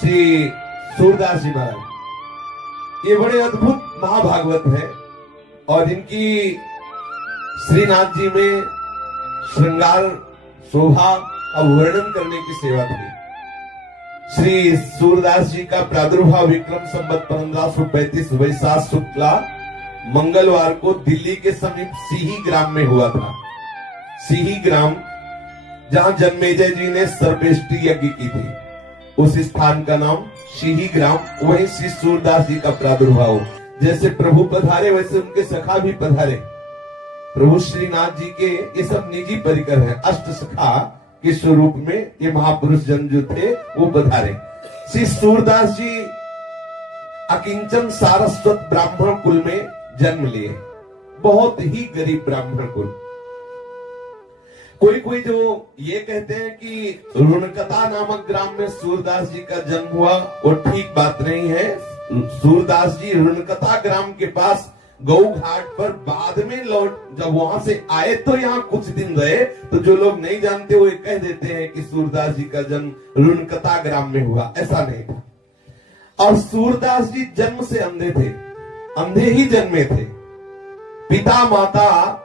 श्री सूरदास जी महाराज। ये बड़े अद्भुत महाभागवत है और इनकी श्रीनाथ जी में श्रृंगार शोभा का वर्णन करने की सेवा थी। श्री सूरदास जी का प्रादुर्भाव विक्रम संवत 1535 वैशाख शुक्ला मंगलवार को दिल्ली के समीप सीही ग्राम में हुआ था। सीही ग्राम जहां जन्मेजय जी ने सर्पेष्टि यज्ञ की थी, उस स्थान का नाम सीही ग्राम। वहीं श्री सूरदास जी का प्रादुर्भाव। जैसे प्रभु पधारे वैसे उनके सखा भी पधारे। प्रभु श्रीनाथ जी के ये सब निजी परिकर है। अष्ट सखा के स्वरूप में ये महापुरुष जन जो थे वो पधारे। श्री सूरदास जी अकिंचन सारस्वत ब्राह्मण कुल में जन्म लिए। बहुत ही गरीब ब्राह्मण कुल। कोई कोई जो ये कहते हैं कि रुणकता नामक ग्राम में सूरदास जी का जन्म हुआ, वो ठीक बात नहीं है। सूरदास जी रुणकता ग्राम के पास गौ घाट पर बाद में लौट, जब वहां से आए तो यहाँ कुछ दिन रहे, तो जो लोग नहीं जानते वो कह देते हैं कि सूरदास जी का जन्म रुणकता ग्राम में हुआ। ऐसा नहीं था। और सूरदास जी जन्म से अंधे थे, अंधे ही जन्मे थे। पिता माता,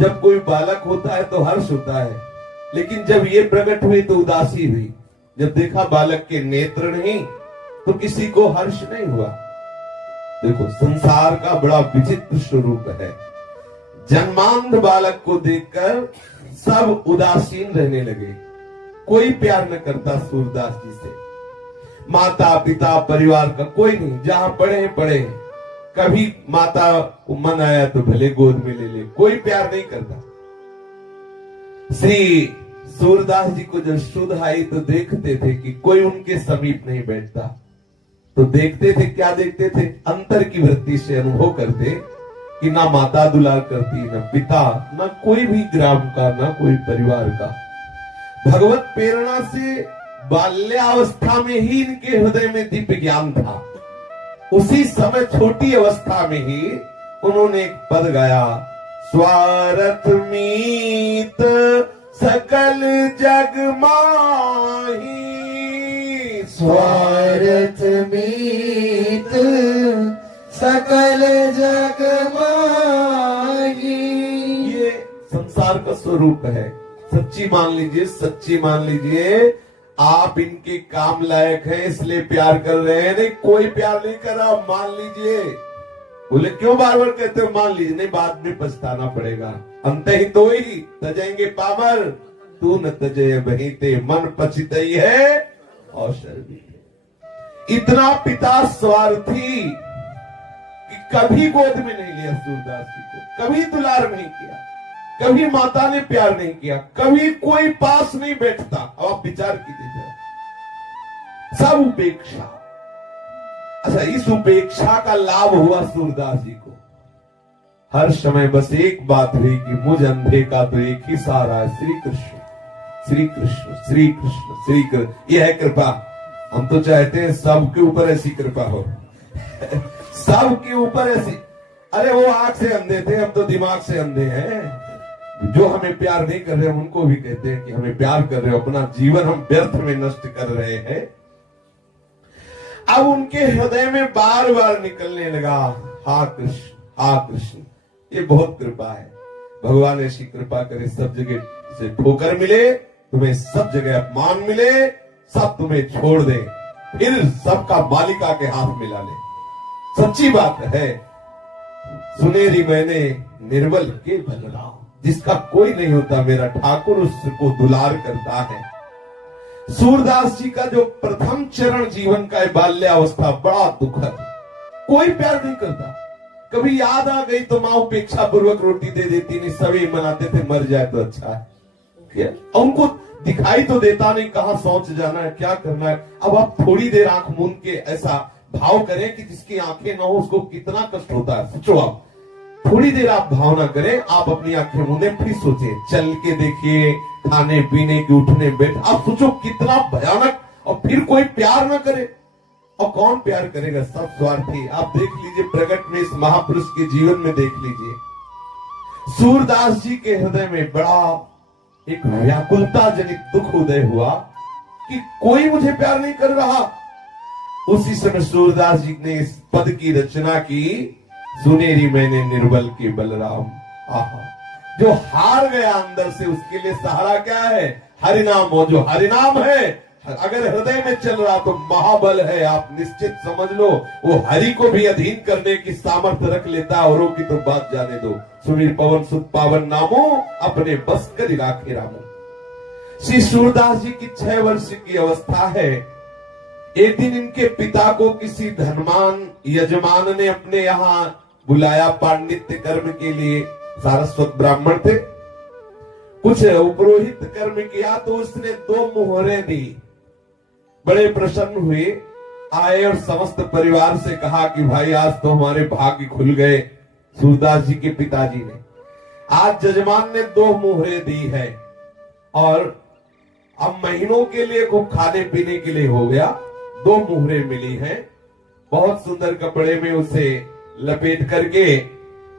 जब कोई बालक होता है तो हर्ष होता है, लेकिन जब ये प्रकट हुई तो उदासी हुई। जब देखा बालक के नेत्र नहीं तो किसी को हर्ष नहीं हुआ। देखो, संसार का बड़ा विचित्र स्वरूप है। जन्मांध बालक को देखकर सब उदासीन रहने लगे। कोई प्यार न करता सूरदास जी से। माता पिता परिवार का कोई नहीं, जहां पढ़े पढ़े। कभी माता को मन आया तो भले गोद में ले ले, कोई प्यार नहीं करता। श्री सूरदास जी को जब शुद्ध आई तो देखते थे कि कोई उनके समीप नहीं बैठता। तो देखते थे, क्या देखते थे? अंतर की वृत्ति से अनुभव करते कि ना माता दुलार करती, ना पिता, ना कोई भी ग्राम का, ना कोई परिवार का। भगवत प्रेरणा से बाल्यावस्था में ही इनके हृदय में दिव्य ज्ञान था। उसी समय छोटी अवस्था में ही उन्होंने एक पद गाया, स्वार्थ मीत सकल जग माही, स्वार्थ मीत सकल जग माही। ये संसार का स्वरूप है। सच्ची मान लीजिए, सच्ची मान लीजिए। आप इनके काम लायक हैं इसलिए प्यार कर रहे हैं, नहीं कोई प्यार नहीं कर रहा, मान लीजिए। बोले क्यों बार बार कहते हो मान लीजिए? नहीं, बाद में पछताना पड़ेगा। अंत ही तो ही तजेंगे पामर, तू न तजय बहीते, मन पछितई है और शर्मी। इतना पिता स्वार्थी कि कभी गोद में नहीं लिया सूरदास जी को, कभी दुलार नहीं किया, कभी माता ने प्यार नहीं किया, कभी कोई पास नहीं बैठता। अब आप विचार कीजिए, सब उपेक्षा। अच्छा, इस उपेक्षा का लाभ हुआ सूरदास जी को। हर समय बस एक बात हुई कि मुझ अंधे का तो एक ही सहारा है, श्री कृष्ण, श्री कृष्ण, श्री कृष्ण, श्री कृष्ण। यह है कृपा। हम तो चाहते हैं सबके ऊपर ऐसी कृपा हो सबके ऊपर ऐसी। अरे वो आंख से अंधे थे, अब तो दिमाग से अंधे हैं। जो हमें प्यार नहीं कर रहे हैं उनको भी कहते हैं कि हमें प्यार कर रहे हो, अपना जीवन हम व्यर्थ में नष्ट कर रहे हैं। अब उनके हृदय में बार बार निकलने लगा, हा कृष्ण, हा कृष्ण। ये बहुत कृपा है। भगवान ऐसी कृपा करे, सब जगह से ठोकर मिले, तुम्हें सब जगह अपमान मिले, सब तुम्हें छोड़ दे, फिर सबका मालिका के हाथ मिला ले। सच्ची बात है। सुनेरी मैंने निर्बल के बलराम, जिसका कोई नहीं होता मेरा ठाकुर उसको दुलार करता है। सूरदास जी का जो प्रथम चरण जीवन का बाल्यावस्था बड़ा दुखद, कोई प्यार नहीं करता। कभी याद आ गई तो माँ उपेक्षा पूर्वक रोटी दे देती, नहीं सभी मनाते थे मर जाए तो अच्छा है। उनको दिखाई तो देता नहीं कहाँ शौच जाना है, क्या करना है। अब आप थोड़ी देर आंख मूंद के ऐसा भाव करें कि जिसकी आंखें ना हो उसको कितना कष्ट होता है। सोचो, आप थोड़ी देर आप भावना करें, आप अपनी आंखें मूंदे, फिर सोचें, चल के देखिए, खाने पीने के उठने बैठ, आप सोचो कितना भयानक। और फिर कोई प्यार ना करे, और कौन प्यार करेगा? सब स्वार्थी। आप देख लीजिए, प्रकट में इस महापुरुष के जीवन में देख लीजिए, सूरदास जी के हृदय में बड़ा एक व्याकुलता जनित दुख उदय हुआ कि कोई मुझे प्यार नहीं कर रहा। उसी समय सूरदास जी ने इस पद की रचना की, सुनेरी मैंने निर्बल के बलराम। आहा, जो हार गया अंदर से उसके लिए सहारा क्या है? हरिनाम। हो जो हरिनाम है, अगर हृदय में चल रहा तो महाबल है। आप निश्चित समझ लो, वो हरि को भी अधीन करने की सामर्थ्य रख लेता है। औरों की तो बात जाने दो। सुमीर पवन सुत पावन नामो, अपने बस कर राखे रामो। श्री सूरदास जी की 6 वर्ष की अवस्था है। एक दिन इनके पिता को किसी धनवान यजमान ने अपने यहाँ बुलाया पांडित्य कर्म के लिए। सारस्वत ब्राह्मण थे, कुछ पुरोहित कर्म किया तो उसने 2 मोहरें दी। बड़े प्रसन्न हुए, आए और समस्त परिवार से कहा कि भाई आज तो हमारे भाग्य खुल गए। सूरदास जी के पिताजी ने आज जजमान ने 2 मोहरें दी है और अब महीनों के लिए खूब खाने पीने के लिए हो गया। 2 मोहरें मिली हैं, बहुत सुंदर कपड़े में उसे लपेट करके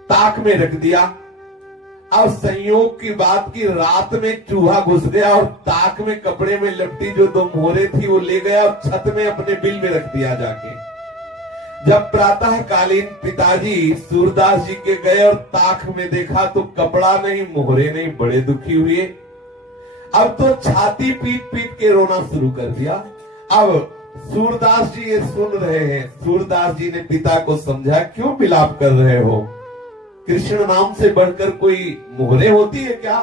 ताक में रख दिया। अब संयोग की बात की रात में चूहा घुस गया और ताक में कपड़े में लपटी जो 2 मोहरें थी वो ले गया और छत में अपने बिल में रख दिया जाके। जब प्रातः कालीन पिताजी सूरदास जी के गए और ताक में देखा तो कपड़ा नहीं, मोहरे नहीं, बड़े दुखी हुए। अब तो छाती पीट पीट के रोना शुरू कर दिया। अब सूरदास जी ये सुन रहे हैं। सूरदास जी ने पिता को समझा, क्यों विलाप कर रहे हो? कृष्ण नाम से बढ़कर कोई मोहरे होती है क्या?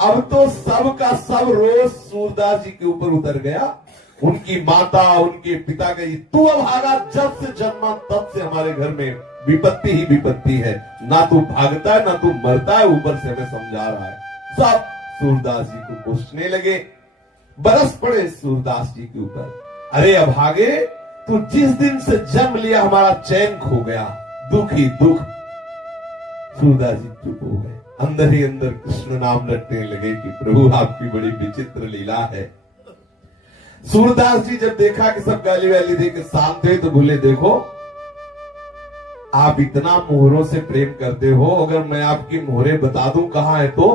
अब तो सब का सब रोज सूरदास जी के ऊपर उतर गया। उनकी माता, उनके पिता गई, तू अभागा, जब से जन्मा तब से हमारे घर में विपत्ति ही विपत्ति है। ना तू भागता है ना तू मरता है, ऊपर से हमें समझा रहा है। सब सूरदास जी को कोसने लगे, बरस पड़े सूरदास जी के ऊपर। अरे अभागे, तू जिस दिन से जन्म लिया हमारा चैन खो गया, दुख ही दुख। सूरदास जी चुप हो गए, अंदर ही अंदर कृष्ण नाम रटने लगे कि प्रभु आपकी बड़ी विचित्र लीला है। सूरदास जी जब देखा कि सब गाली वाली देकर शांत हुए तो बोले, देखो आप इतना मोहरों से प्रेम करते हो, अगर मैं आपकी मोहरे बता दूं कहां है तो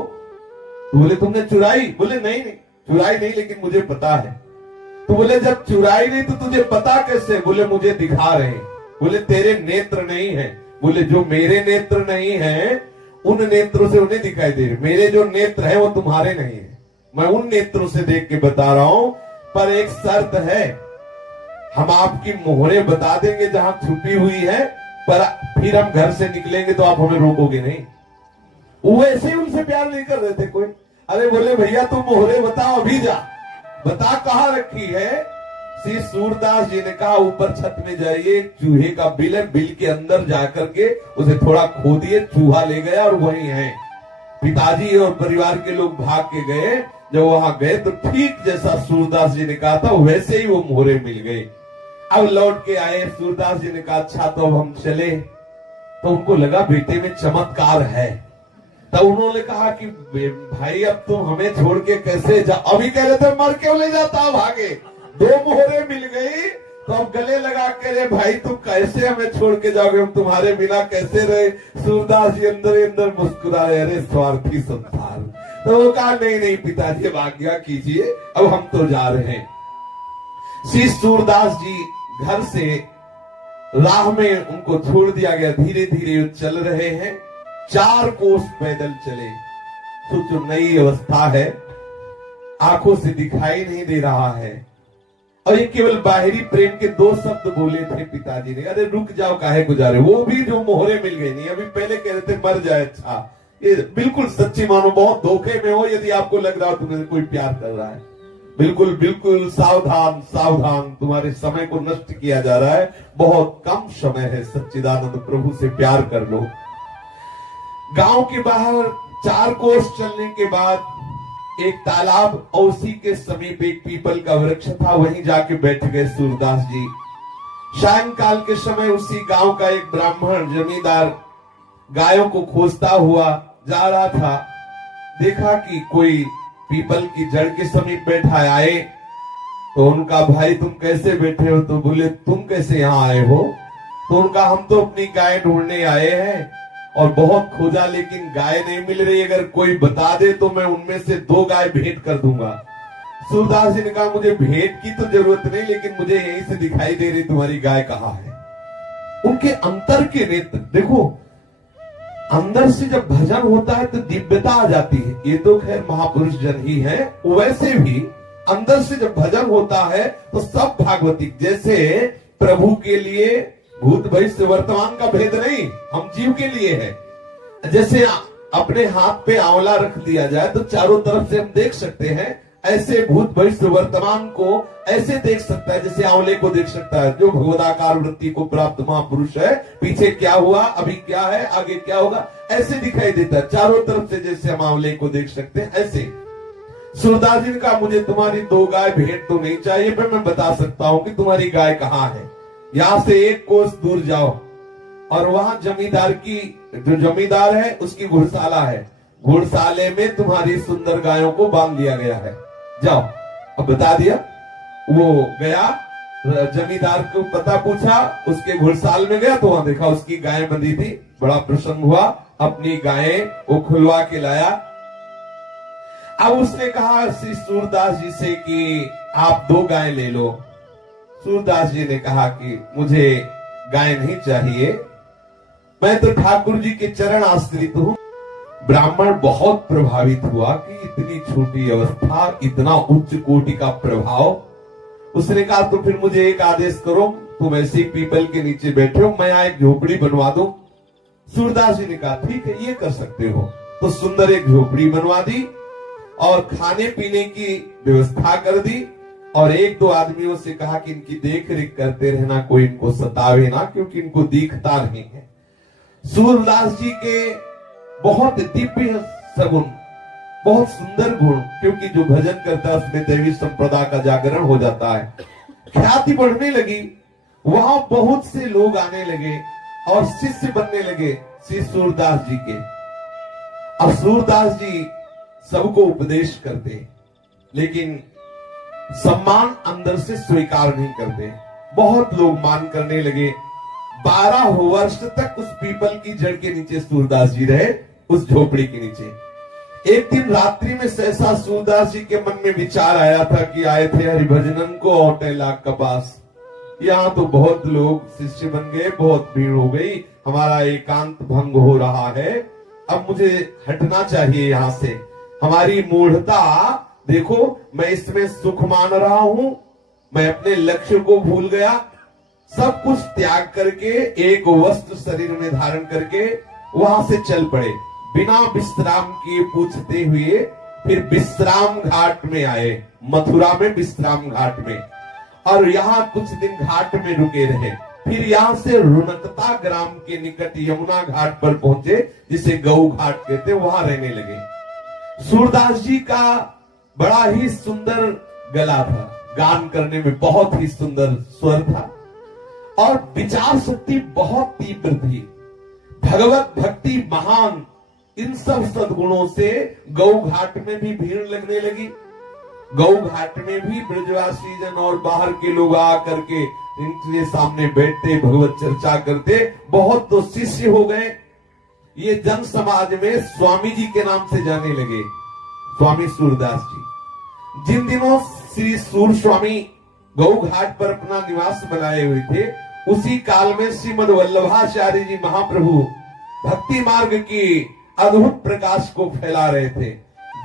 बोले तुमने चुराई? बोले नहीं नहीं चुराई नहीं, लेकिन मुझे पता है। तो बोले जब चुराई नहीं तो तुझे पता कैसे? बोले मुझे दिखा रहे हैं। बोले तेरे नेत्र नहीं है। बोले जो मेरे नेत्र नहीं है उन नेत्रों से उन्हें दिखाई दे रहे, मेरे जो नेत्र है वो तुम्हारे नहीं है। मैं उन नेत्रों से देख के बता रहा हूं, पर एक शर्त है, हम आपकी मोहरे बता देंगे जहां छुपी हुई है, पर फिर हम घर से निकलेंगे तो आप हमें रोकोगे नहीं। वो ऐसे ही उनसे प्यार नहीं कर रहे थे कोई। अरे बोले भैया तुम मोहरे बताओ, अभी जा, बता कहां रखी है। श्री सूरदास जी ने कहा ऊपर छत में जाइए, चूहे का बिल है, बिल के अंदर जाकर के उसे थोड़ा खोदिए। चूहा ले गया और वही है। पिताजी और परिवार के लोग भाग के गए। जब वहां गए तो ठीक जैसा सूरदास जी ने कहा था वैसे ही वो मोहरे मिल गए। अब लौट के आए, सूरदास जी ने कहा अच्छा तो अब हम चले। तो उनको लगा बेटे में चमत्कार है। तब उन्होंने कहा कि भाई अब तुम हमें छोड़ के कैसे जा? अभी कह रहे थे मर क्यों ले जाता, भागे। 2 मोहरे मिल गई तो अब गले लगा के रे भाई तुम कैसे हमें छोड़ के जाओगे, हम तुम्हारे बिना कैसे रहे? सूरदास जी अंदर ही अंदर मुस्कुराए, अरे स्वार्थी संसार। तो वो कहा नहीं नहीं पिताजी अब आज्ञा कीजिए, अब हम तो जा रहे हैं। श्री सूरदास जी घर से राह में उनको छोड़ दिया गया। धीरे धीरे चल रहे हैं, 4 कोस पैदल चले। सोचो नई अवस्था है, आंखों से दिखाई नहीं दे रहा है और ये केवल बाहरी प्रेम के 2 शब्द बोले थे पिताजी ने, अरे रुक जाओ काहे गुजारे। वो भी जो मोहरे मिल गई नहीं, अभी पहले कह रहे थे मर जाए। अच्छा ये बिल्कुल सच्ची मानो, बहुत धोखे में हो यदि आपको लग रहा हो तुम्हें कोई प्यार कर रहा है। बिल्कुल बिल्कुल सावधान सावधान, तुम्हारे समय को नष्ट किया जा रहा है। बहुत कम समय है, सच्चिदानंद प्रभु से प्यार कर लो। गांव के बाहर 4 कोस चलने के बाद एक तालाब और उसी के समीप एक पीपल का वृक्ष था, वहीं जाके बैठ गए सूरदास जी। सायंकाल के समय उसी गांव का एक ब्राह्मण जमींदार गायों को खोजता हुआ जा रहा था। देखा कि कोई पीपल की जड़ के समीप बैठा है। आए तो उनका भाई तुम कैसे बैठे हो? तो बोले तुम कैसे यहाँ आए हो? तो उनका हम तो अपनी गाय ढूंढने आए हैं और बहुत खोजा लेकिन गाय नहीं मिल रही, अगर कोई बता दे तो मैं उनमें से 2 गाय भेंट कर दूंगा। सूरदास जी ने कहा मुझे भेंट की तो जरूरत नहीं, लेकिन मुझे यहीं से दिखाई दे रही तुम्हारी गाय कहाँ है। उनके अंतर के नेत्र देखो, अंदर से जब भजन होता है तो दिव्यता आ जाती है। ये तो खैर महापुरुष जन ही है, वैसे भी अंदर से जब भजन होता है तो सब भागवतिक, जैसे प्रभु के लिए भूत भविष्य वर्तमान का भेद नहीं, हम जीव के लिए है। जैसे अपने हाथ पे आंवला रख दिया जाए तो चारों तरफ से हम देख सकते हैं, ऐसे भूत भविष्य वर्तमान को ऐसे देख सकता है जैसे आंवले को देख सकता है। जो भगवदाकार वृत्ति को प्राप्त महापुरुष है, पीछे क्या हुआ, अभी क्या है, आगे क्या होगा, ऐसे दिखाई देता है चारों तरफ से, जैसे हम आंवले को देख सकते हैं ऐसे। सूरदास जी ने कहा मुझे तुम्हारी 2 गाय भेंट तो नहीं चाहिए, पर मैं बता सकता हूं कि तुम्हारी गाय कहाँ है। यहां से 1 कोस दूर जाओ और वहां जमींदार की, जो जमींदार है उसकी घुड़शाला है, घुड़शाले में तुम्हारी सुंदर गायों को बांध दिया गया है, जाओ। अब बता दिया, वो गया, जमींदार को पता पूछा, उसके घुड़साल में गया तो वहां देखा उसकी गायें बंधी थी। बड़ा प्रसन्न हुआ, अपनी गायें वो खुलवा के लाया। अब उसने कहा श्री सूरदास जी से कि आप 2 गायें ले लो। सूरदास जी ने कहा कि मुझे गाय नहीं चाहिए, मैं तो ठाकुर जी के चरण आश्रित हूं। ब्राह्मण बहुत प्रभावित हुआ कि इतनी छोटी अवस्था, इतना उच्च कोटि का प्रभाव। उसने कहा तो फिर मुझे एक आदेश करो, तुम ऐसे पीपल के नीचे बैठे हो, मैं यहाँ एक झोपड़ी बनवा दूं। सूरदास जी ने कहा ठीक है, ये कर सकते हो। तो सुंदर एक झोपड़ी बनवा दी और खाने पीने की व्यवस्था कर दी, और 1-2 आदमियों से कहा कि इनकी देख रेख करते रहना, कोई इनको सतावे ना, क्योंकि इनको दिखता नहीं है। सूरदास जी के बहुत दिव्य सगुण, बहुत सुंदर गुण, क्योंकि जो भजन करता है उसमें दैवी संप्रदा का जागरण हो जाता है। ख्याति बढ़ने लगी, वहां बहुत से लोग आने लगे और शिष्य बनने लगे श्री सूरदास जी के। अब सूरदास जी सबको उपदेश करते, लेकिन सम्मान अंदर से स्वीकार नहीं करते। बहुत लोग मान करने लगे। 12 वर्ष तक उस पीपल की जड़ के नीचे सूरदास जी रहे, उस झोपड़ी के नीचे। एक दिन रात्रि में सहसा सूरदास जी के मन में विचार आया था कि आए थे हरिभजनन को औटेला के पास, यहाँ तो बहुत लोग शिष्य बन गए, बहुत भीड़ हो गई, हमारा एकांत भंग हो रहा है, अब मुझे हटना चाहिए यहाँ से। हमारी मूढ़ता देखो, मैं इसमें सुख मान रहा हूं, मैं अपने लक्ष्य को भूल गया, सब कुछ त्याग करके एक वस्त्र शरीर में धारण करके वहां से चल पड़े। बिना विश्राम किए पूछते हुए फिर विश्राम घाट में आए, मथुरा में विश्राम घाट में, और यहाँ कुछ दिन घाट में रुके रहे। फिर यहाँ से रुनकता ग्राम के निकट यमुना घाट पर पहुंचे, जिसे गौ घाट कहते, वहां रहने लगे। सूरदास जी का बड़ा ही सुंदर गला था, गान करने में बहुत ही सुंदर स्वर था, और विचार शक्ति बहुत तीव्र थी, भगवत भक्ति महान। इन सब सद्गुणों से गौ घाट में भी भीड़ लगने लगी। गौ घाट में भी ब्रजवासी जन और बाहर के लोग आ करके इनके सामने बैठते, भगवत चर्चा करते। बहुत तो शिष्य हो गए। ये जन समाज में स्वामी जी के नाम से जाने लगे, स्वामी सूरदास जी। जिन दिनों श्री सूर स्वामी गौ घाट पर अपना निवास बनाए हुए थे, उसी काल में श्रीमद वल्लभाचार्य जी महाप्रभु भक्ति मार्ग की अद्भुत प्रकाश को फैला रहे थे।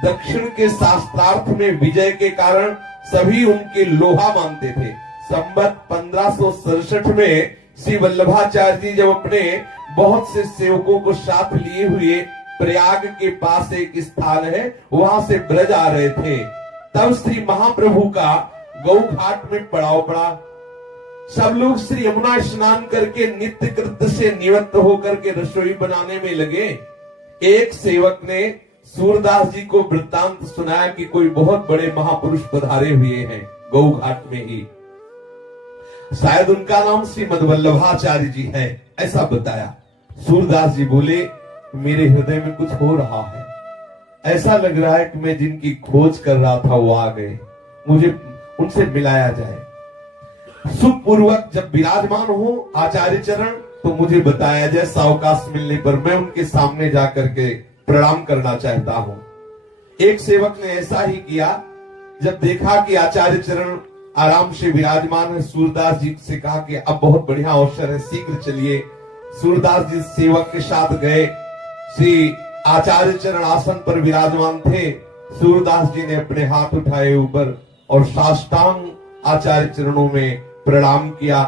दक्षिण के शास्त्रार्थ में विजय के कारण सभी उनके लोहा मानते थे। संवत 1567 में श्री वल्लभाचार्य जी जब अपने बहुत से सेवकों को साथ लिए हुए प्रयाग के पास एक स्थान है, वहां से ब्रज आ रहे थे, तब श्री महाप्रभु का गौ घाट में पड़ाव पड़ा। सब लोग श्री यमुना स्नान करके नित्य कृत्य से निवृत्त होकर के रसोई बनाने में लगे। एक सेवक ने सूरदास जी को वृत्तांत सुनाया कि कोई बहुत बड़े महापुरुष पधारे हुए हैं गौ घाट में ही, शायद उनका नाम श्रीमद वल्लभाचार्य जी है, ऐसा बताया। सूरदास जी बोले, मेरे हृदय में कुछ हो रहा है, ऐसा लग रहा है कि मैं जिनकी खोज कर रहा था वो आ गए, मुझे उनसे मिलाया जाए। सुखपूर्वक जब विराजमान हो आचार्य चरण, तो मुझे बताया जाए, सावकाश मिलने पर मैं उनके सामने जाकर के प्रणाम करना चाहता हूं। एक सेवक ने ऐसा ही किया। जब देखा कि आचार्य चरण आराम से विराजमान है, सूरदास जी से कहा कि अब बहुत बढ़िया अवसर है, शीघ्र चलिए। सूरदास जी सेवक के साथ गए। श्री आचार्य चरण आसन पर विराजमान थे। सूरदास जी ने अपने हाथ उठाए ऊपर और साष्टांग आचार्य चरणों में प्रणाम किया,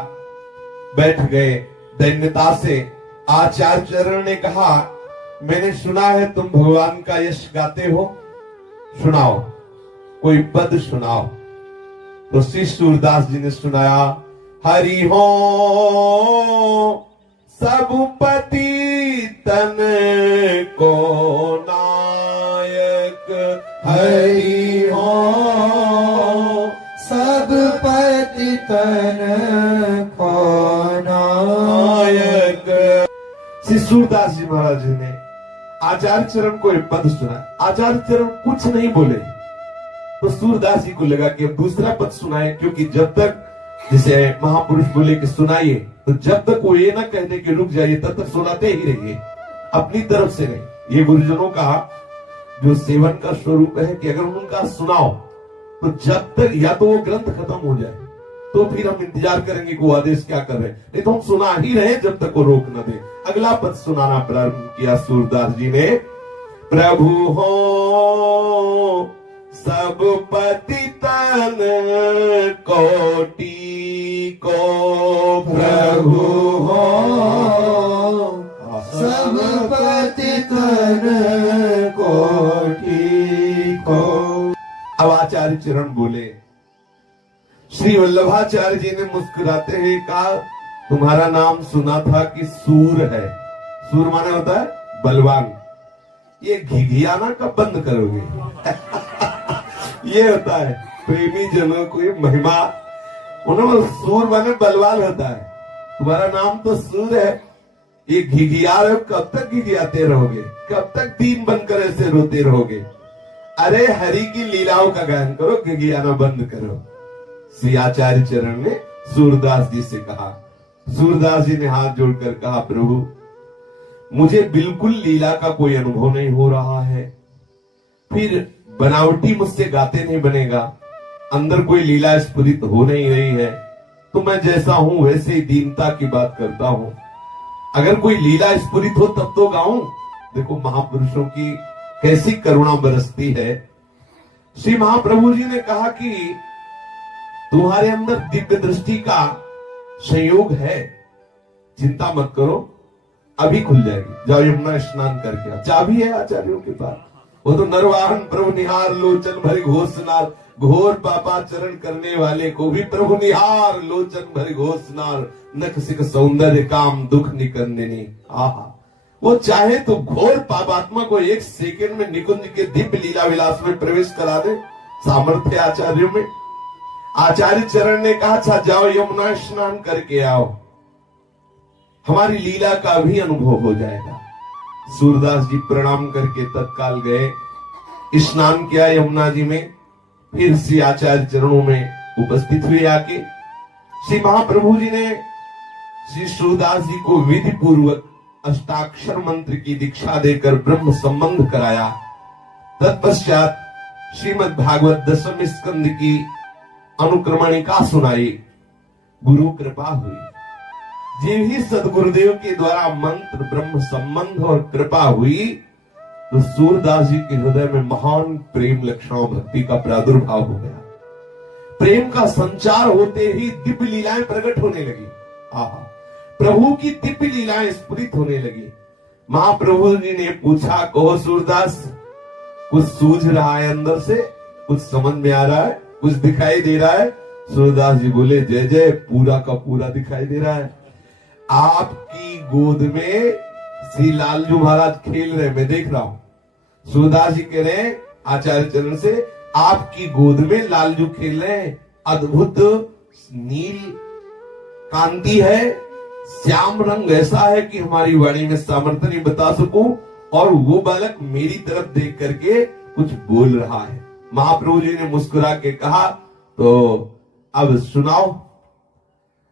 बैठ गए दैन्यता से। आचार्य चरण ने कहा, मैंने सुना है तुम भगवान का यश गाते हो, सुनाओ, कोई पद सुनाओ। तो श्री सूरदास जी ने सुनाया, हरि हो सब पतितन को नायक, हरि हो सब पतितन को नायक। श्री सूरदास जी महाराज जी ने आचार्य चरण को एक पद सुना। आचार्य चरण कुछ नहीं बोले तो सूरदास जी को लगा कि अब दूसरा पद सुनाए, क्योंकि जब तक जिसे महापुरुष बोले कि सुनाइए, तो जब तक वो ये ना कहने के रुक जाइए तब तक सुनाते ही रहिए, अपनी तरफ से नहीं। ये गुरुजनों का जो सेवन का स्वरूप है कि अगर उनका सुनाओ तो जब तक या तो वो ग्रंथ खत्म हो जाए तो फिर हम इंतजार करेंगे कि वो आदेश क्या कर रहे हैं, नहीं तो हम सुना ही रहे जब तक वो रोक न दे। अगला पद सुनाना प्रारंभ किया सूरदास जी ने, प्रभु हो सब पतितन कोटि को, प्रभु हो सब पतितन कोटि को। अब आचार्य चरण बोले। श्री वल्लभाचार्य जी ने मुस्कुराते हुए कहा, तुम्हारा नाम सुना था कि सूर है। सूर माने होता है बलवान। ये घिघियाना कब बंद करोगे? ये होता है प्रेमी जनों की महिमा। उन्होंने सूर माने बलवान होता है। तुम्हारा नाम तो सूर है, ये घिघिया रहे हो, कब तक घिघियाते रहोगे? कब तक दीन बनकर ऐसे रोते रहोगे? अरे हरि की लीलाओं का गायन करो, घिघियाना बंद करो। श्री आचार्य चरण ने सूरदास जी से कहा। सूरदास जी ने हाथ जोड़कर कहा, प्रभु मुझे बिल्कुल लीला का कोई अनुभव नहीं हो रहा है, फिर बनावटी मुझसे गाते नहीं बनेगा, अंदर कोई लीला स्फुरित हो नहीं रही है, तो मैं जैसा हूं वैसे ही दीनता की बात करता हूं। अगर कोई लीला स्फुरित हो तब तो गाऊं। देखो महापुरुषों की कैसी करुणा बरसती है। श्री महाप्रभु जी ने कहा कि तुम्हारे अंदर दिव्य दृष्टि का संयोग है, चिंता मत करो, अभी खुल जाएगी। जाओ यमुना स्नान करके आओ। चाबी है आचार्यों के पास। वो तो नरवाहन प्रभु निहार लोचन भरी घोषनार, घोर पापाचरण करने वाले को भी प्रभु निहार लोचन भरी घोषनार, नख सिख सौंदर्य काम दुख निकंदिनी। आहा, वो चाहे तो घोर पापात्मा को एक सेकंड में निकुंज के दिव्य लीला विलास में प्रवेश करा दे, सामर्थ्य आचार्यों में। आचार्य चरण ने कहा, अच्छा जाओ यमुना स्नान करके आओ, हमारी लीला का भी अनुभव हो जाएगा। सूरदास जी प्रणाम करके तत्काल गए, स्नान किया यमुना जी में, फिर श्री आचार्य चरणों में उपस्थित हुए आके। श्री महाप्रभु जी ने श्री सूरदास जी को विधि पूर्वक अष्टाक्षर मंत्र की दीक्षा देकर ब्रह्म संबंध कराया। तत्पश्चात श्रीमद् भागवत दशम स्कंद की अनुक्रमणिका सुनाई। गुरु कृपा हुई। जे ही सदगुरुदेव के द्वारा मंत्र ब्रह्म संबंध और कृपा हुई तो सूरदास जी के हृदय में महान प्रेम लक्षण भक्ति का प्रादुर्भाव हो गया। प्रेम का संचार होते ही दिव्य लीलाएं प्रकट होने लगी। आहा, प्रभु की दिव्य लीलाएं स्फुरित होने लगी। महाप्रभु जी ने पूछा, कहो सूरदास, कुछ सूझ रहा है अंदर से, कुछ समझ में आ रहा है, कुछ दिखाई दे रहा है? सूरदास जी बोले, जय जय, पूरा का पूरा दिखाई दे रहा है। आपकी गोद में श्री लालजू महाराज खेल रहे, मैं देख रहा हूं। सूरदास जी कह रहे हैं आचार्य चरण से, आपकी गोद में लालजू खेल रहे हैं, अद्भुत नील कांति है, श्याम रंग ऐसा है कि हमारी वाणी में सामर्थ्य नहीं बता सकूं, और वो बालक मेरी तरफ देख करके कुछ बोल रहा है। महाप्रभु जी ने मुस्कुरा के कहा, तो अब सुनाओ,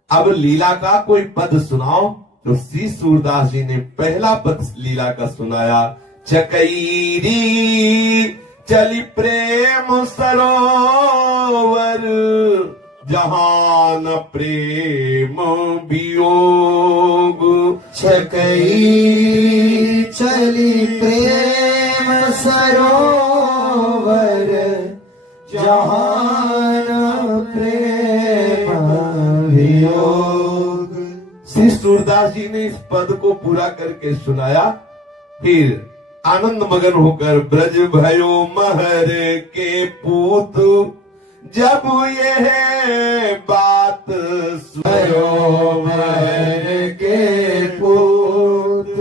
अब लीला का कोई पद सुनाओ। तो श्री सूरदास जी ने पहला पद लीला का सुनाया। चकैरी चली प्रेम सरोवर जहां न प्रेम वियोग। छकई चली प्रेम सरोवर जहान प्रेम वियोग। श्री सूरदास जी ने इस पद को पूरा करके सुनाया। फिर आनंद मगन होकर ब्रज भयो महर के पूत जब यह बात भयो महर के पूत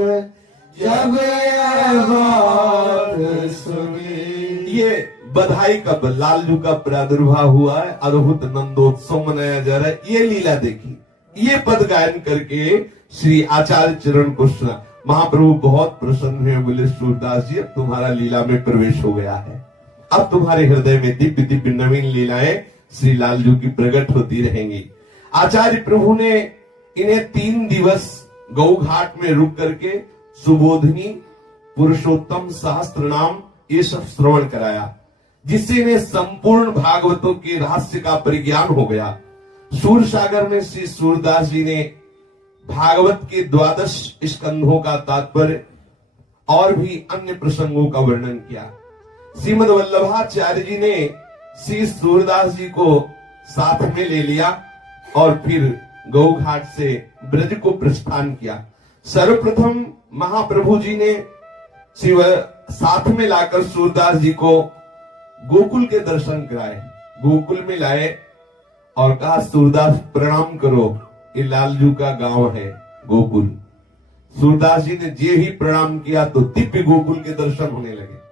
जब यह बात सुनी। ये बधाई का लालजू का प्रादुर्भाव हुआ है, अद्भुत नंदोत्सव मनाया जा रहा है। ये लीला देखी, ये पद गायन करके श्री आचार्य चरण को सुना। महाप्रभु बहुत प्रसन्न हुए, बोले सूरदास जी अब तुम्हारा लीला में प्रवेश हो गया है, अब तुम्हारे हृदय में दिव्य दिव्य नवीन लीलाएं श्री लालजू की प्रकट होती रहेंगी। आचार्य प्रभु ने इन्हें 3 दिवस गौ घाट में रुक करके सुबोधनी, पुरुषोत्तम सहस्त्र नाम ये सब श्रवण कराया, जिससे इन्हें संपूर्ण भागवतों के रहस्य का परिज्ञान हो गया। सूर सागर में श्री सूरदास जी ने भागवत के 12 स्कंधों का तात्पर्य और भी अन्य प्रसंगों का वर्णन किया। श्रीमद वल्लभाचार्य जी ने श्री सूरदास जी को साथ में ले लिया और फिर गौ घाट से ब्रज को प्रस्थान किया। सर्वप्रथम महाप्रभु जी ने शिव साथ में लाकर सूरदास जी को गोकुल के दर्शन कराए, गोकुल में लाए और कहा सूरदास प्रणाम करो, ये लालजू का गांव है गोकुल। सूरदास जी ने जे ही प्रणाम किया तो दिव्य गोकुल के दर्शन होने लगे।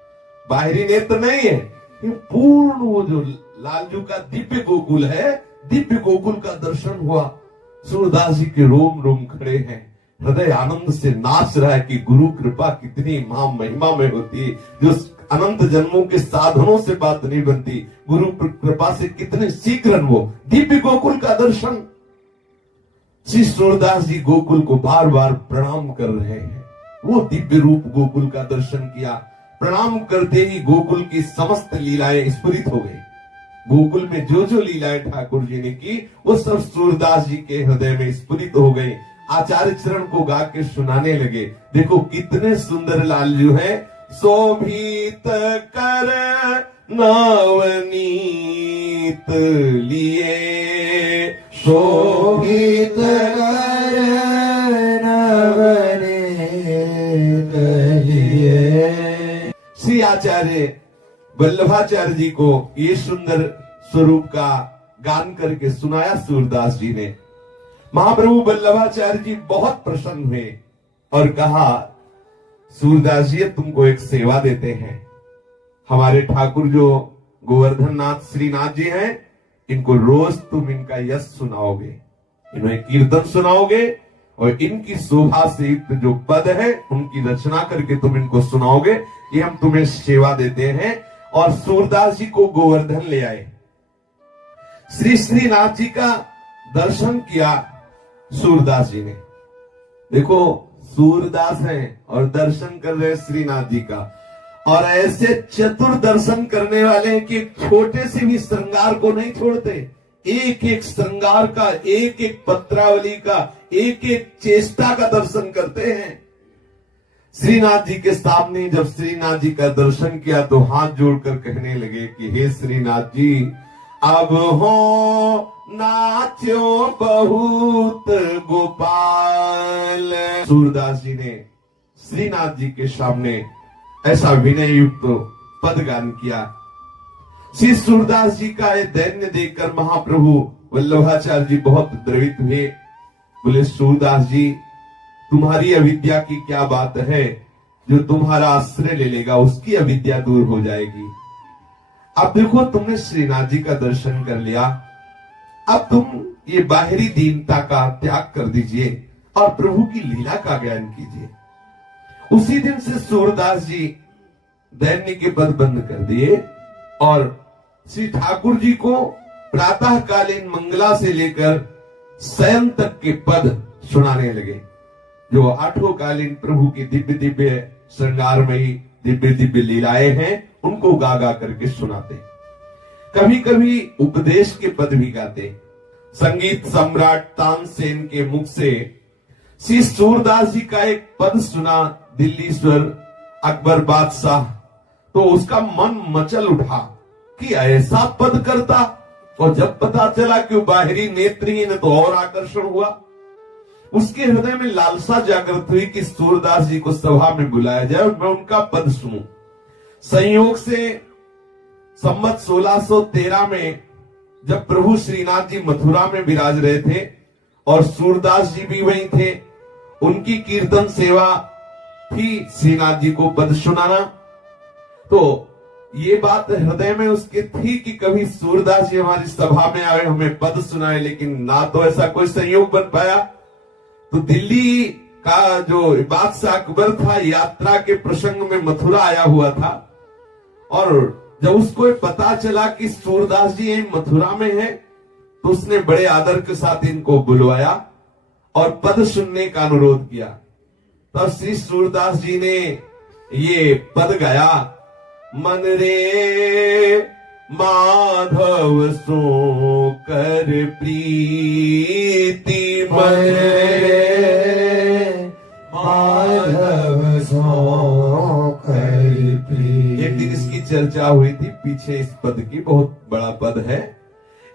बाहरी नेत्र नहीं है, ये पूर्ण वो जो लालजू का दिव्य गोकुल है, दिव्य गोकुल का दर्शन हुआ। सूरदास जी के रोम रोम खड़े हैं, हृदय आनंद से नाच रहा है कि गुरु कृपा कितनी महा महिमा में होती है, जो अनंत जन्मों के साधनों से बात नहीं बनती, गुरु कृपा से कितने शीघ्र वो दिव्य गोकुल का दर्शन। श्री सूरदास जी गोकुल को बार बार प्रणाम कर रहे हैं, वो दिव्य रूप गोकुल का दर्शन किया। प्रणाम करते ही गोकुल की समस्त लीलाएं स्फुरित हो गई। गोकुल में जो जो लीलाएं ठाकुर जी ने की वो सब सूरदास जी के हृदय में स्फुरित हो गई। आचार्य चरण को गा के सुनाने लगे, देखो कितने सुंदर लालजू है। शोभित कर नवनीत लिए, शोभित कर नवनीत लिए। श्री आचार्य वल्लभाचार्य जी को ये सुंदर स्वरूप का गान करके सुनाया सूरदास जी ने। महाप्रभु वल्लभाचार्य जी बहुत प्रसन्न हुए और कहा सूरदास जी तुमको एक सेवा देते हैं। हमारे ठाकुर जो गोवर्धन नाथ श्रीनाथ जी हैं, इनको रोज तुम इनका यश सुनाओगे, इन्हें कीर्तन सुनाओगे और इनकी शोभा से युक्त जो पद है उनकी रचना करके तुम इनको सुनाओगे, ये हम तुम्हें सेवा देते हैं। और सूरदास जी को गोवर्धन ले आए, श्री श्रीनाथ जी का दर्शन किया सूरदास जी ने। देखो सूरदास हैं और दर्शन कर रहे श्रीनाथ जी का, और ऐसे चतुर दर्शन करने वाले हैं कि छोटे से भी श्रृंगार को नहीं छोड़ते, एक एक श्रृंगार का, एक एक पत्रावली का, एक एक चेष्टा का दर्शन करते हैं। श्रीनाथ जी के सामने जब श्रीनाथ जी का दर्शन किया तो हाथ जोड़कर कहने लगे कि हे श्रीनाथ जी, अब हो नाच्यो बहुत गोपाल। सूरदास जी ने श्रीनाथ जी के सामने ऐसा विनय युक्त पद गान किया। श्री सूरदास जी का ये दैन्य देखकर महाप्रभु वल्लभाचार्य जी बहुत द्रवित हुए। बोले सूरदास जी, तुम्हारी अविद्या की क्या बात है, जो तुम्हारा आश्रय ले लेगा उसकी अविद्या दूर हो जाएगी। अब देखो तुमने श्रीनाथ जी का दर्शन कर लिया, अब तुम ये बाहरी दीनता का त्याग कर दीजिए और प्रभु की लीला का ज्ञान कीजिए। उसी दिन से सूरदास जी दैन्य के पद बंद कर दिए और श्री ठाकुर जी को प्रातःकालीन मंगला से लेकर शयन तक के पद सुनाने लगे, जो आठों कालीन प्रभु की दिव्य दिव्य श्रृंगारमयी दिव्य दिव्य लीलाएं हैं, उनको गा गा करके सुनाते। कभी कभी उपदेश के पद भी गाते। संगीत सम्राट तानसेन के मुख से श्री सूरदास जी का एक पद सुना, दिल्लीश्वर अकबर बादशाह, तो उसका मन मचल उठा कि ऐसा पद करता। और जब पता चला कि वो बाहरी नेत्रहीन, तो और आकर्षण हुआ। उसके हृदय में लालसा जागृत हुई कि सूरदास जी को सभा में बुलाया जाए और मैं उनका पद सुनूं। संयोग से संवत 1613 में जब प्रभु श्रीनाथ जी मथुरा में विराज रहे थे और सूरदास जी भी वहीं थे, उनकी कीर्तन सेवा थी श्रीनाथ जी को पद सुनाना। तो ये बात हृदय में उसके थी कि कभी सूरदास जी हमारी सभा में आए, हमें पद सुनाए, लेकिन ना तो ऐसा कोई संयोग बन पाया। तो दिल्ली का जो बादशाह अकबर था, यात्रा के प्रसंग में मथुरा आया हुआ था, और जब उसको पता चला कि सूरदास जी यहीं मथुरा में हैं, तो उसने बड़े आदर के साथ इनको बुलवाया और पद सुनने का अनुरोध किया। तब श्री सूरदास जी ने ये पद गाया, मन रे माधव सो कर प्रीति, मन रे माधव सो कर प्रीति। एक दिन इसकी चर्चा हुई थी पीछे, इस पद की, बहुत बड़ा पद है।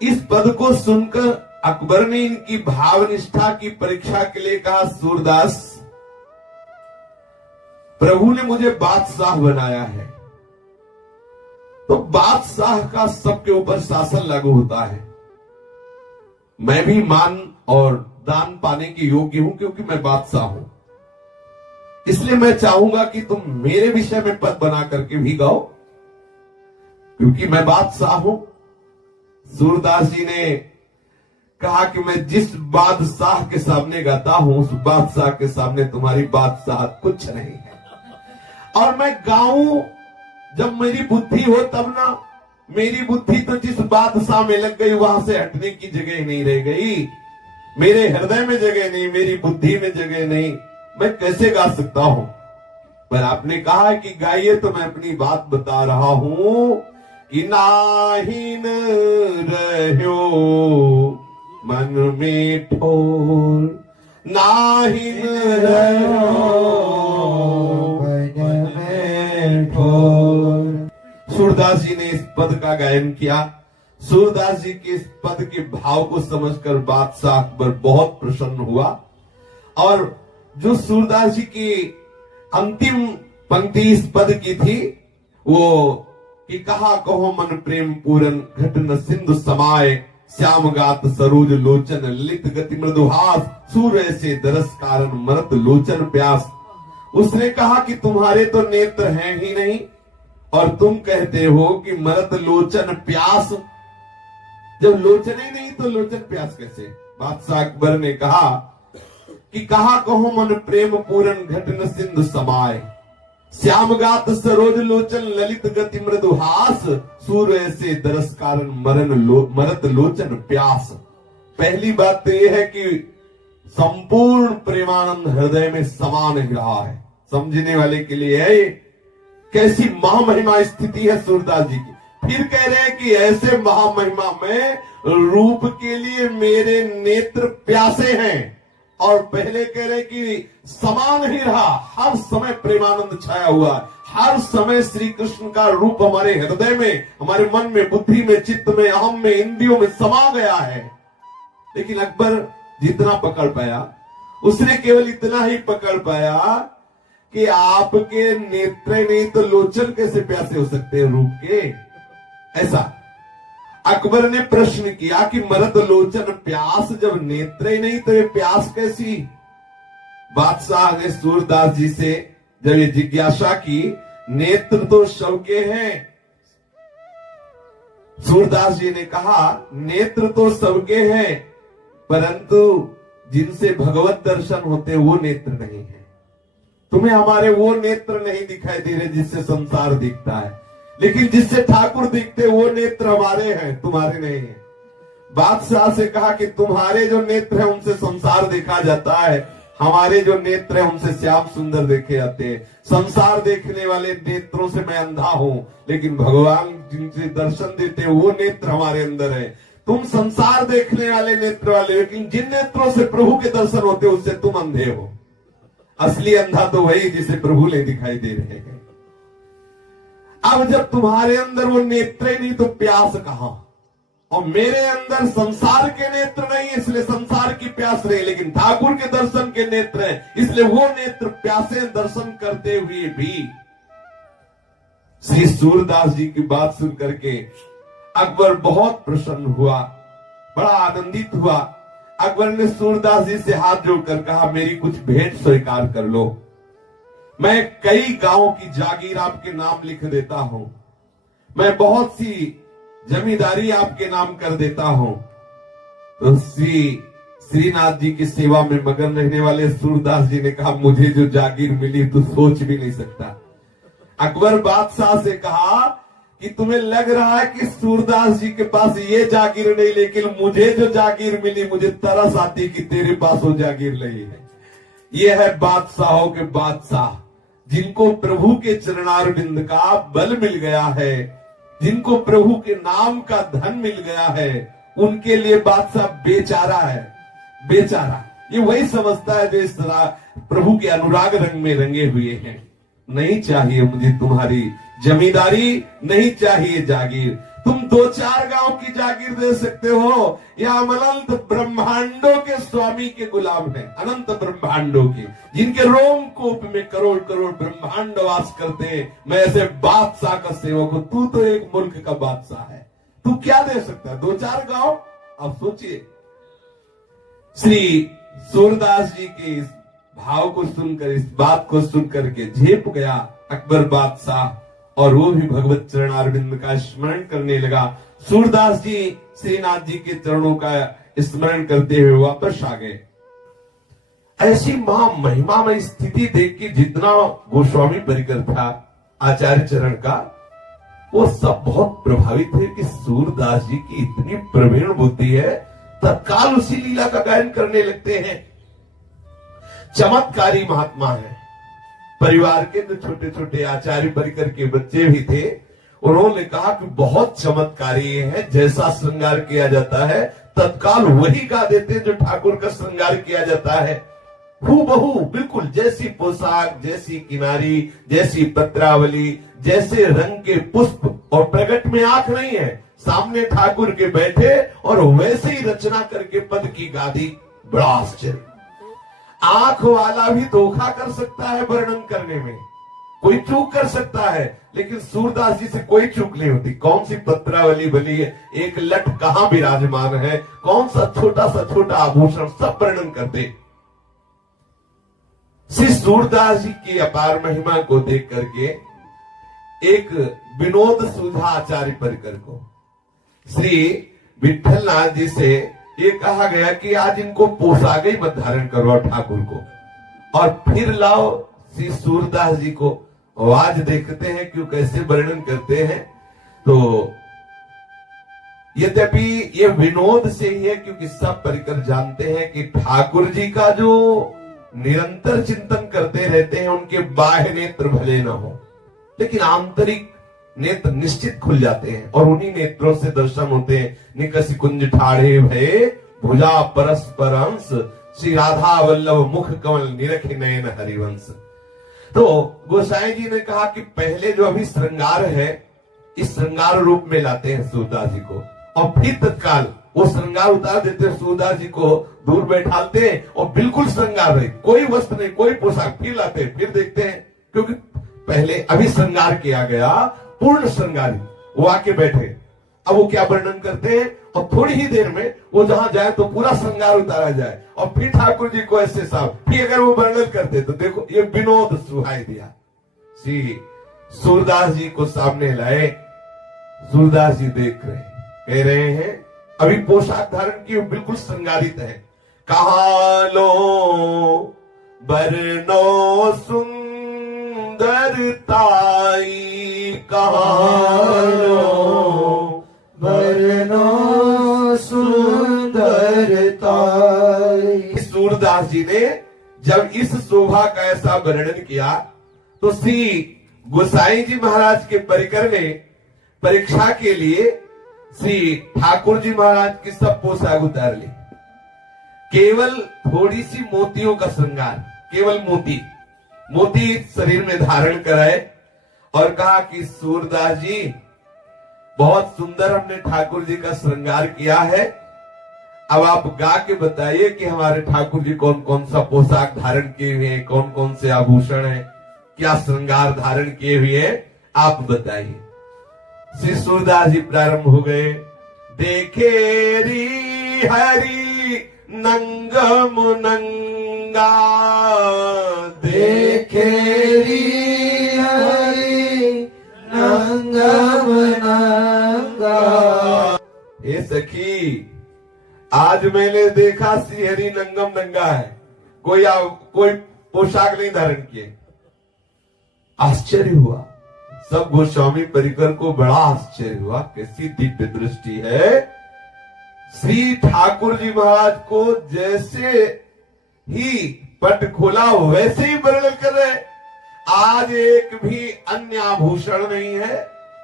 इस पद को सुनकर अकबर ने इनकी भावनिष्ठा की परीक्षा के लिए कहा, सूरदास, प्रभु ने मुझे बादशाह बनाया है, तो बादशाह का सबके ऊपर शासन लागू होता है। मैं भी मान और दान पाने के योग्य हूं क्योंकि मैं बादशाह हूं। इसलिए मैं चाहूंगा कि तुम मेरे विषय में पद बना करके भी गाओ, क्योंकि मैं बादशाह हूं। सूरदास जी ने कहा कि मैं जिस बादशाह के सामने गाता हूं, उस बादशाह के सामने तुम्हारी बादशाह कुछ नहीं है। और मैं गाऊं जब मेरी बुद्धि हो तब ना। मेरी बुद्धि तो जिस बादशाह में लग गई, वहां से हटने की जगह नहीं रह गई। मेरे हृदय में जगह नहीं, मेरी बुद्धि में जगह नहीं, मैं कैसे गा सकता हूं। पर आपने कहा कि गाइए, तो मैं अपनी बात बता रहा हूं कि नाहिन रह्यो मन में ठोर, नाहिन रह्यो मन में ठोर। सूरदास जी ने इस पद का गायन किया। सूरदास जी के इस पद के भाव को समझकर बादशाह अकबर बहुत प्रसन्न हुआ। और जो सूरदास जी की अंतिम पंक्ति इस पद की थी, वो कि कहा कहो मन प्रेम पूरन, घटन सिंधु समाये, श्याम गात सरोज लोचन, लित गति मृदुहास, सूर्य से दरस कारण मरत लोचन प्यास। उसने कहा कि तुम्हारे तो नेत्र हैं ही नहीं, और तुम कहते हो कि मरत लोचन प्यास। जब लोचन ही नहीं तो लोचन प्यास कैसे। बादशाह अकबर ने कहा कि कहा कहो मन प्रेम पूरन, घटन सिंधु समाये, श्याम गात सरोज लोचन, ललित गति मृदुहास, सूर्य से दरस कारण मरत लोचन प्यास। पहली बात तो यह है कि संपूर्ण प्रेमानंद हृदय में समा नहीं रहा है। समझने वाले के लिए है ये कैसी महामहिमा स्थिति है सूरदास जी की। फिर कह रहे हैं कि ऐसे महामहिमा में रूप के लिए मेरे नेत्र प्यासे हैं। और पहले कह रहे कि समा नहीं रहा, हर समय प्रेमानंद छाया हुआ है। हर समय श्री कृष्ण का रूप हमारे हृदय में, हमारे मन में, बुद्धि में, चित्त में, अहम में, इंद्रियों में समा गया है। लेकिन अकबर जितना पकड़ पाया, उसने केवल इतना ही पकड़ पाया कि आपके नेत्र नहीं तो लोचन कैसे प्यासे हो सकते हैं रूप के। ऐसा अकबर ने प्रश्न किया कि मरद लोचन प्यास, जब नेत्र ही नहीं तो ये प्यास कैसी। बादशाह ने सूरदास जी से जब ये जिज्ञासा की, नेत्र तो सबके हैं। सूरदास जी ने कहा नेत्र तो सबके हैं, परंतु जिनसे भगवत दर्शन होते वो नेत्र नहीं है। तुम्हें हमारे वो नेत्र नहीं दिखाई दे रहे जिससे संसार दिखता है, लेकिन जिससे ठाकुर दिखते वो नेत्र हमारे हैं, तुम्हारे नहीं है। बादशाह से कहा कि तुम्हारे जो नेत्र हैं उनसे संसार देखा जाता है, हमारे जो नेत्र हैं उनसे श्याम सुंदर देखे जाते हैं। संसार देखने वाले नेत्रों से मैं अंधा हूं, लेकिन भगवान जिनसे दर्शन देते हैं वो नेत्र हमारे अंदर है। तुम संसार देखने वाले नेत्र वाले, लेकिन जिन नेत्रों से प्रभु के दर्शन होते हैं उससे तुम अंधे हो। असली अंधा तो वही जिसे प्रभु ले दिखाई दे रहे हैं। अब जब तुम्हारे अंदर वो नेत्र नहीं तो प्यास कहां? और मेरे अंदर संसार के नेत्र नहीं, इसलिए संसार की प्यास नहीं, लेकिन ठाकुर के दर्शन के नेत्र हैं, इसलिए वो नेत्र प्यासे दर्शन करते हुए भी। श्री सूरदास जी की बात सुन करके अकबर बहुत प्रसन्न हुआ, बड़ा आनंदित हुआ। अकबर ने सूरदास जी से हाथ जोड़कर कहा, मेरी कुछ भेंट स्वीकार कर लो। मैं कई गांवों की जागीर आपके नाम लिख देता हूं, मैं बहुत सी जमींदारी आपके नाम कर देता हूं। तो श्रीनाथ जी की सेवा में मगन रहने वाले सूरदास जी ने कहा, मुझे जो जागीर मिली तू सोच भी नहीं सकता। अकबर बादशाह से कहा कि तुम्हें लग रहा है कि सूरदास जी के पास ये जागीर नहीं, लेकिन मुझे जो जागीर मिली मुझे तरस आती कि तेरे पास वो जागीर नहीं है। ये है बादशाहों के बादशाह, जिनको प्रभु के चरणारविंद का बल मिल गया है, जिनको प्रभु के नाम का धन मिल गया है, उनके लिए बादशाह बेचारा है, बेचारा। ये वही समझता है जो इस तरह प्रभु के अनुराग रंग में रंगे हुए हैं। नहीं चाहिए मुझे तुम्हारी जमींदारी, नहीं चाहिए जागीर। तुम 2-4 गांव की जागीर दे सकते हो, या हम अनंत ब्रह्मांडों के स्वामी के गुलाम हैं, अनंत ब्रह्मांडों के, जिनके रोमकूप में करोड़ करोड़ ब्रह्मांड वास करते हैं। मैं ऐसे बादशाह का सेवक हूं, तू तो एक मुल्क का बादशाह है, तू क्या दे सकता है? 2-4 गांव? आप सोचिए। श्री सूरदास जी के इस भाव को सुनकर, इस बात को सुनकर के झेप गया अकबर बादशाह, और वो भी भगवत चरणारविंद का स्मरण करने लगा। सूरदास जी श्रीनाथ जी के चरणों का स्मरण करते हुए वापस आ गए। ऐसी महिमा में स्थिति देख के जितना गोस्वामी परिकर था आचार्य चरण का, वो सब बहुत प्रभावित थे कि सूरदास जी की इतनी प्रवीण बुद्धि है। तत्काल उसी लीला का गायन करने लगते हैं। चमत्कारी महात्मा है। परिवार के जो छोटे छोटे आचार्य परिकर के बच्चे भी थे, उन्होंने कहा कि बहुत चमत्कारी है, जैसा श्रृंगार किया जाता है तत्काल वही गा देते हैं जो ठाकुर का श्रृंगार किया जाता है। हूबहू बिल्कुल जैसी पोशाक, जैसी किनारी, जैसी पत्रावली, जैसे रंग के पुष्प, और प्रकट में आंख नहीं है, सामने ठाकुर के बैठे और वैसे ही रचना करके पद की गादी। बड़ा आश्चर्य। आंख वाला भी धोखा कर सकता है वर्णन करने में, कोई चूक कर सकता है, लेकिन सूरदास जी से कोई चूक नहीं होती। कौन सी पत्रावली बनी है, एक लट कहां विराजमान है, कौन सा छोटा आभूषण, सब वर्णन करते। श्री सूरदास जी की अपार महिमा को देख करके एक विनोद सूझा आचार्य परिकर को। श्री विठल नाथ जी से ये कहा गया कि आज इनको पोशाक ही मत धारण करो ठाकुर को, और फिर लाओ श्री सूरदास जी को। आज देखते हैं क्यों कैसे वर्णन करते हैं। तो यद्यपि ये विनोद से ही है, क्योंकि सब परिकर जानते हैं कि ठाकुर जी का जो निरंतर चिंतन करते रहते हैं, उनके बाह्य नेत्र भले न हो, लेकिन आंतरिक नेत्र निश्चित खुल जाते हैं, और उन्हीं नेत्रों से दर्शन होते हैं। निकस कुंज ठाढ़े भये भुजा परस्पर अंश, श्री राधा वल्लभ मुख कमल निरखे नयन हरिवंश। तो गोसाई जी ने कहा कि पहले जो अभी श्रृंगार है, इस श्रृंगार रूप में लाते हैं सूरदास जी को, और फिर तत्काल वो श्रृंगार उतार देते हैं, सूरदास जी को दूर बैठाते हैं और बिल्कुल श्रृंगार रहे, कोई वस्त्र नहीं, कोई पोशाक, फिर लाते हैं, फिर देखते हैं, क्योंकि पहले अभी श्रृंगार किया गया, पूर्ण श्रृंगारी, वो आके बैठे। अब वो क्या वर्णन करते हैं, और थोड़ी ही देर में वो जहां जाए तो पूरा श्रृंगार उतारा जाए, और फिर ठाकुर जी को ऐसे साफ, फिर अगर वो वर्णन करते तो देखो ये विनोद सुहाई दिया। श्री सूरदास जी को सामने लाए, सूरदास जी देख रहे, कह रहे हैं अभी पोशाक धारण की बिल्कुल श्रृंगारित है। कहा लो बरनो सुंदरताई, कहा लो बरनो सुंदरताई। सूरदास जी ने जब इस शोभा का ऐसा वर्णन किया तो श्री गोसाई जी महाराज के परिकर ने परीक्षा के लिए श्री ठाकुर जी महाराज की सब पोशाक उतार ली। केवल थोड़ी सी मोतियों का श्रृंगार, केवल मोती शरीर में धारण कराए और कहा कि सूरदास जी बहुत सुंदर हमने ठाकुर जी का श्रृंगार किया है, अब आप गा के बताइए कि हमारे ठाकुर जी कौन कौन सा पोशाक धारण किए हुए हैं, कौन कौन से आभूषण हैं, क्या श्रृंगार धारण किए हुए हैं, आप बताइए। श्री सूरदास जी प्रारंभ हो गए। देखे री हरि नंगम नंगा, देखे री हरि नंगम नंगा। हे सखी, आज मैंने देखा श्री हरि नंगम नंगा है, कोई पोशाक नहीं धारण किए। आश्चर्य हुआ, सब गोस्वामी परिकर को बड़ा आश्चर्य हुआ, कैसी दिव्य दृष्टि है। श्री ठाकुर जी महाराज को जैसे ही पट खोला वैसे ही वर्णन कर रहे। आज एक भी अन्य आभूषण नहीं है,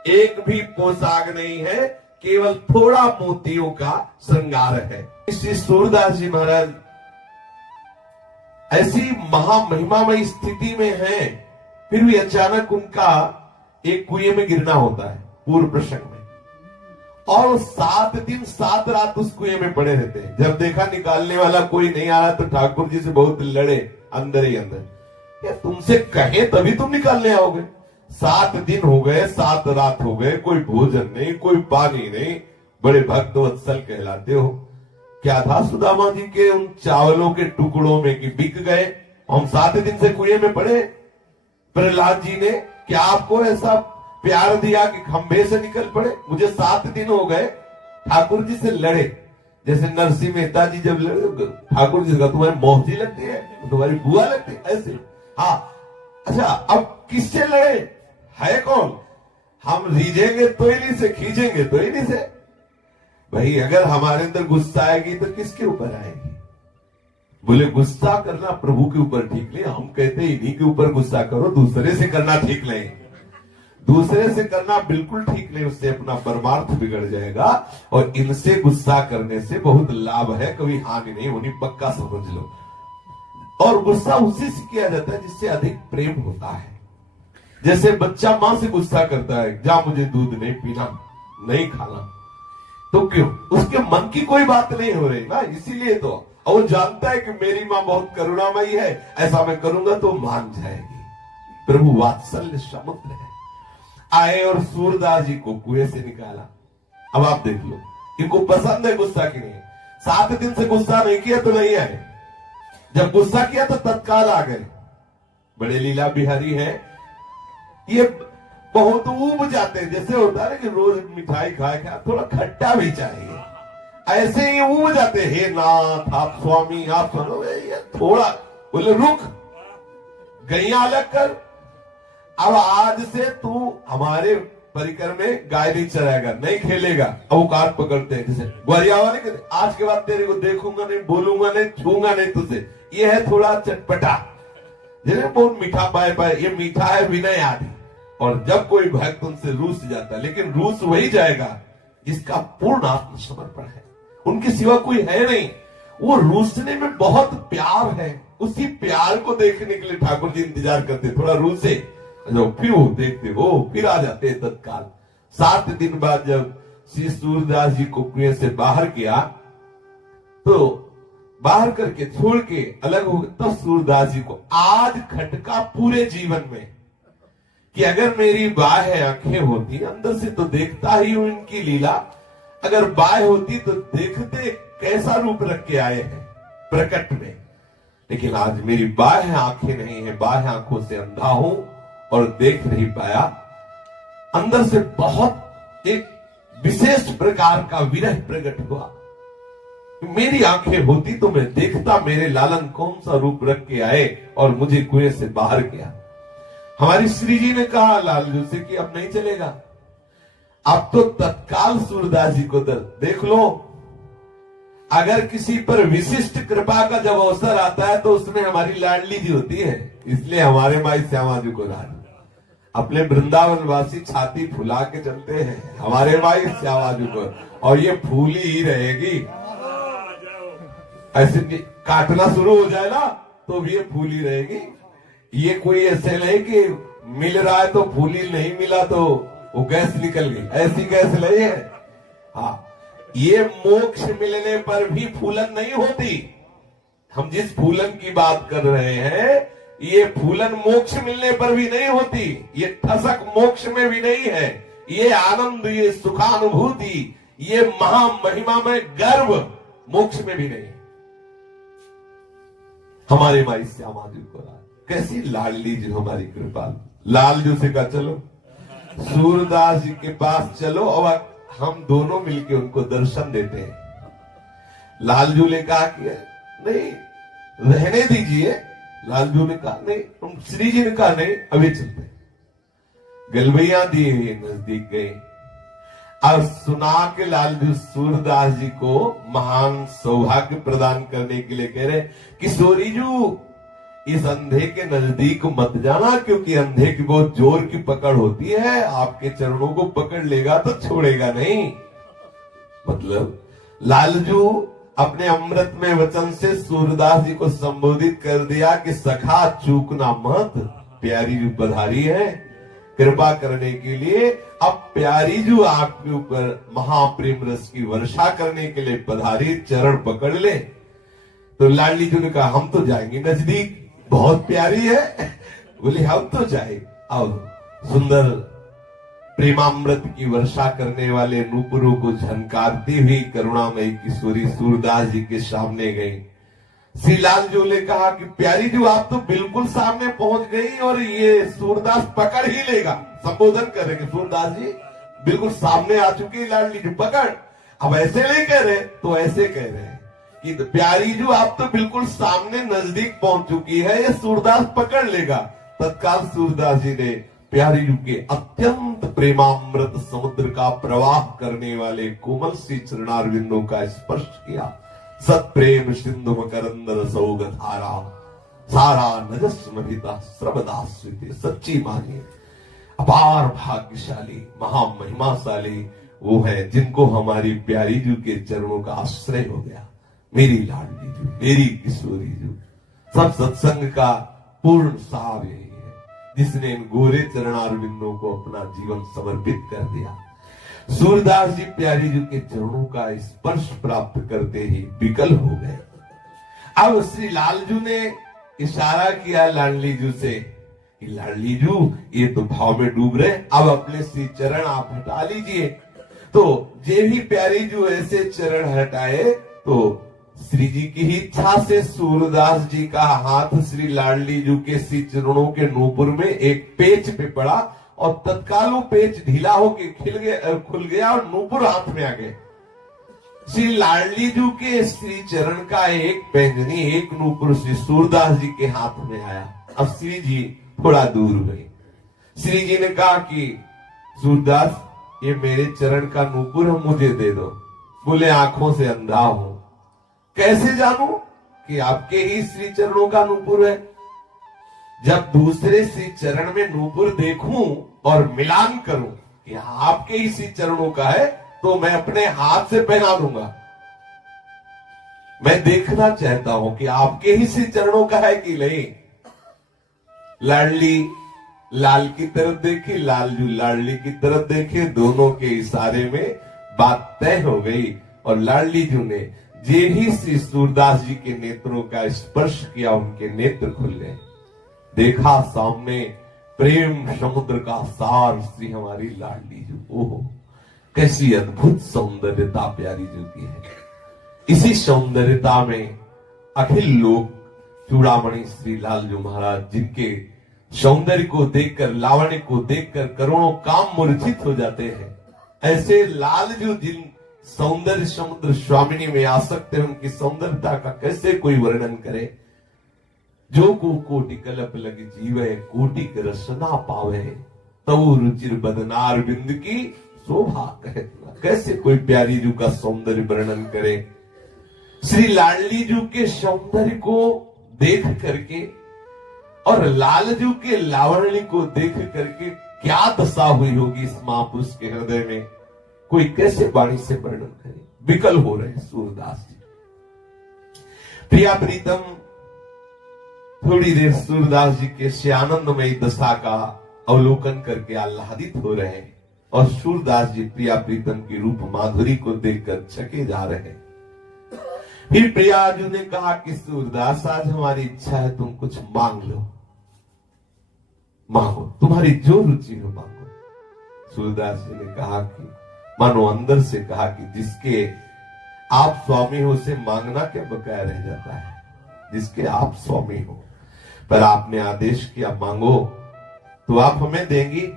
एक भी पोशाक नहीं है, केवल थोड़ा मोतियों का श्रृंगार है। श्री सूरदास जी महाराज ऐसी महामहिमामयी स्थिति में हैं, फिर भी अचानक उनका एक कुएं में गिरना होता है पूर्व प्रसंग में, और 7 दिन 7 रात उस कुएं में पड़े रहते हैं। जब देखा निकालने वाला कोई नहीं आ रहा तो ठाकुर जी से बहुत लड़े अंदर ही अंदर, क्या तुमसे कहे तभी तुम निकालने आओगे? 7 दिन हो गए, 7 रात हो गए, कोई भोजन नहीं, कोई पानी नहीं, बड़े भक्त वत्सल कहलाते हो। क्या था सुदामा जी के उन चावलों के टुकड़ों में कि बिक गए, हम 7 दिन से कुएं में पड़े। प्रहलाद जी ने क्या आपको ऐसा प्यार दिया कि खंभे से निकल पड़े? मुझे 7 दिन हो गए ठाकुर जी से लड़े। जैसे नरसिंह मेहता जी जब लड़े ठाकुर जी का, तुम्हारी मौसी लगती है, तुम्हारी बुआ लगती है, ऐसे। हाँ, अच्छा, अब किससे लड़े? है कौन? हम रीझेंगे तो इन्हीं से, खींचेंगे तो इन्हीं से। भाई अगर हमारे अंदर गुस्सा आएगी तो किसके ऊपर आएगी? बोले गुस्सा करना प्रभु के ऊपर ठीक नहीं, हम कहते इन्हीं के ऊपर गुस्सा करो, दूसरे से करना ठीक नहीं। दूसरे से करना बिल्कुल ठीक नहीं, उससे अपना परमार्थ बिगड़ जाएगा। और इनसे गुस्सा करने से बहुत लाभ है, कभी हानि नहीं होनी, पक्का समझ लो। और गुस्सा उसी से किया जाता है जिससे अधिक प्रेम होता है। जैसे बच्चा मां से गुस्सा करता है, जा मुझे दूध नहीं पीना, नहीं खाना, तो क्यों? उसके मन की कोई बात नहीं हो रही ना, इसीलिए तो। और वो जानता है कि मेरी मां बहुत करुणामयी है, ऐसा मैं करूंगा तो मान जाएगी। प्रभु वात्सल्य समुद्र है। आए और सूरदास जी को कुएं से निकाला। अब आप देख लो, इनको पसंद है गुस्सा की नहीं। 7 दिन से गुस्सा नहीं किया तो नहीं आए, जब गुस्सा किया तो तत्काल आ गए। बड़े लीला बिहारी है, ये बहुत ऊब जाते हैं। जैसे होता है कि रोज मिठाई खाए खा, थोड़ा खट्टा भी चाहिए, ऐसे ही ऊब जाते। हे नाथ, आप स्वामी, आप सुनो, ये थोड़ा। बोले रुक, गैया अलग कर, अब आज से तू हमारे परिकर में गाय नहीं चराएगा, नहीं खेलेगा। अब वो कार पकड़ते हैं, जैसे ग्वारिया वाले कहते, आज के बाद तेरे को देखूंगा नहीं, बोलूंगा नहीं, छूंगा नहीं तुझे। ये है थोड़ा चटपटा, जिन्हें बहुत मीठा पाए पाए, ये मीठा है विनय आदि। और जब कोई भक्त उनसे रूस जाता, लेकिन रूस वही जाएगा जिसका पूर्ण आत्मसमर्पण है, उनके सिवा कोई है नहीं। वो रूसने में बहुत प्यार है, उसी प्यार को देखने के लिए ठाकुर जी इंतजार करते, थोड़ा रूसे जो फिर वो देखते हो, फिर आ जाते हैं तत्काल। 7 दिन बाद जब श्री सूरदास जी को कुएं से बाहर किया, तो बाहर करके छोड़ के अलग हो गए, तब सूरदास जी को आज खटका पूरे जीवन में कि अगर मेरी बाह्य आंखें होती, अंदर से तो देखता ही हूं इनकी लीला, अगर बाह्य होती तो देखते कैसा रूप रख के आए हैं प्रकट में। लेकिन आज मेरी बाह्य आंखें नहीं है, बाह्य आंखों से अंधा हूं और देख नहीं पाया। अंदर से बहुत एक विशेष प्रकार का विरह प्रकट हुआ। मेरी आंखें होती तो मैं देखता मेरे लालन कौन सा रूप रख के आए और मुझे कुएं से बाहर किया। हमारी श्री जी ने कहा लालजू से कि अब नहीं चलेगा, अब तो तत्काल सूरदास जी को देख लो। अगर किसी पर विशिष्ट कृपा का जब अवसर आता है तो उसमें हमारी लाडली जी होती है। इसलिए हमारे माई श्यामा जी को राज अपने वृंदावन वासी छाती फुला के चलते हैं हमारे माई श्यामा जी को, और ये फूली ही रहेगी। ऐसे काटना शुरू हो जाए ना तो भी ये फूली रहेगी। ये कोई ऐसे नहीं कि मिल रहा है तो फूली, नहीं मिला तो वो गैस निकल गई, ऐसी गैस नहीं है। हाँ, ये मोक्ष मिलने पर भी फूलन नहीं होती। हम जिस फूलन की बात कर रहे हैं ये फूलन मोक्ष मिलने पर भी नहीं होती, ये ठसक मोक्ष में भी नहीं है, ये आनंद, ये सुखानुभूति, ये महामहिमा में गर्व मोक्ष में भी नहीं। हमारे माई श्यामा जी को कैसी लाडली जी हमारी कृपा। लालजू से कहा चलो सूरदास जी के पास चलो और हम दोनों मिलके उनको दर्शन देते हैं। लालजू ने कहा कि नहीं रहने दीजिए। लालजू ने कहा नहीं, तुम श्री जी ने कहा नहीं अभी चलते। गलबैया दिए नजदीक गए और सुना के लालजू सूरदास जी को महान सौभाग्य प्रदान करने के लिए कह रहे किशोरी जू इस अंधे के नजदीक मत जाना, क्योंकि अंधे की बहुत जोर की पकड़ होती है, आपके चरणों को पकड़ लेगा तो छोड़ेगा नहीं। मतलब लालजू अपने अमृत में वचन से सूरदास जी को संबोधित कर दिया कि सखा चूकना मत, प्यारी जू पधारी है कृपा करने के लिए। अब प्यारी जू आपके ऊपर महाप्रेम रस की वर्षा करने के लिए पधारी, चरण पकड़ ले। तो लाडली जी ने कहा हम तो जाएंगे नजदीक, बहुत प्यारी है। बोले हम तो जाए। अब सुंदर प्रेमामृत की वर्षा करने वाले नूपुरों को झनकारती हुई करुणामयी किशोरी सूरदास जी के सामने गई। श्री लालजू ने कहा कि प्यारी जी आप तो बिल्कुल सामने पहुंच गई और ये सूरदास पकड़ ही लेगा। संबोधन करेंगे सूरदास जी बिल्कुल सामने आ चुकी, लाडली जी पकड़। अब ऐसे नहीं कह रहे तो ऐसे कह रहे हैं कि प्यारी जी आप तो बिल्कुल सामने नजदीक पहुंच चुकी है, ये सूरदास पकड़ लेगा। तत्काल सूरदास जी ने प्यारी जी के अत्यंत प्रेमामृत समुद्र का प्रवाह करने वाले कोमल सी चरणारविंदों का स्पर्श किया। सत प्रेम सिंधु मकरंद रसोग धारा सारा नजस्मृता सर्वदास्विते। सच्ची मानिए अपार भाग्यशाली महामहिमाशाली वो है जिनको हमारी प्यारी जी के चरणों का आश्रय हो गया। मेरी लाडली जू, मेरी किशोरी जू। सब सत्संग का पूर्ण सार यही है, जिसने इन गोरे चरणारविंदों को अपना जीवन समर्पित कर दिया। सूरदास जी प्यारी जी के चरणों का स्पर्श प्राप्त करते ही विकल हो गए। अब श्री लालजू ने इशारा किया लाडली जू से कि लाडली जू ये तो भाव में डूब रहे, अब अपने श्री चरण आप हटा लीजिए। तो जे भी प्यारी जू ऐसे चरण हटाए तो श्री जी की ही इच्छा से सूरदास जी का हाथ श्री लाडली जू के श्री चरणों के नूपुर में एक पेच पे पड़ा और तत्काल वो पेच ढीला होके खुल गया और नूपुर हाथ में आ गए। श्री लाडली जू के श्री चरण का एक पैंजनी, एक नूपुर श्री सूरदास जी के हाथ में आया। अब श्री जी थोड़ा दूर हुए। श्री जी ने कहा कि सूरदास ये मेरे चरण का नूपुर मुझे दे दो। बोले आंखों से अंधा हूं, कैसे जानूं कि आपके ही श्री चरणों का नूपुर है। जब दूसरे श्री चरण में नूपुर देखूं और मिलान करूं कि आपके ही श्री चरणों का है तो मैं अपने हाथ से पहना दूंगा। मैं देखना चाहता हूं कि आपके ही श्री चरणों का है कि नहीं। लाडली लाल की तरफ देखी, लालजू लाडली की तरफ देखे, दोनों के इशारे में बात तय हो गई और लाडली जू ने जे ही श्री सूरदास जी के नेत्रों का स्पर्श किया उनके नेत्र खुल गए। देखा सामने प्रेम समुद्र का सार श्री हमारी लाडली जू। ओहो कैसी अद्भुत सौंदर्यता प्यारी जू की है। इसी सौंदर्यता में अखिल लोग चूड़ामणि श्री लालजू महाराज जिनके सौंदर्य को देखकर, लावण्य को देखकर करोड़ों काम मूर्छित हो जाते हैं, ऐसे लालजू जिन सौंदर्य समुद्र स्वामिनी में आसक्त है उनकी सौंदर्यता का कैसे कोई वर्णन करे। जो को कोटि कलप लग जीवे कोटि रसना पावे तब रुचिर बदनार बिंद की शोभा कहे। कैसे कोई प्यारी जू का सौंदर्य वर्णन करे। श्री लाडली जी के सौंदर्य को देख करके और लालजू के लावण्य को देख करके क्या दशा हुई होगी इस महापुरुष के हृदय में, कोई कैसे वाणी से वर्णन करे। विकल हो रहे सूरदास जी। प्रिया प्रीतम थोड़ी देर सूरदास जी के से आनंदमयी दशा का अवलोकन करके आह्लादित हो रहे हैं और सूरदास जी प्रिया प्रीतम की रूप माधुरी को देखकर चके जा रहे हैं। फिर प्रियाजू ने कहा कि सूरदास आज हमारी इच्छा है, तुम कुछ मांग लो, मांगो, तुम्हारी जो रुचि हो मांगो। सूरदास जी ने कहा कि मानो अंदर से कहा कि जिसके आप स्वामी हो उसे मांगना क्या बकाया रह जाता है, जिसके आप स्वामी हो। पर आपने आदेश किया मांगो, तो आप हमें देंगी।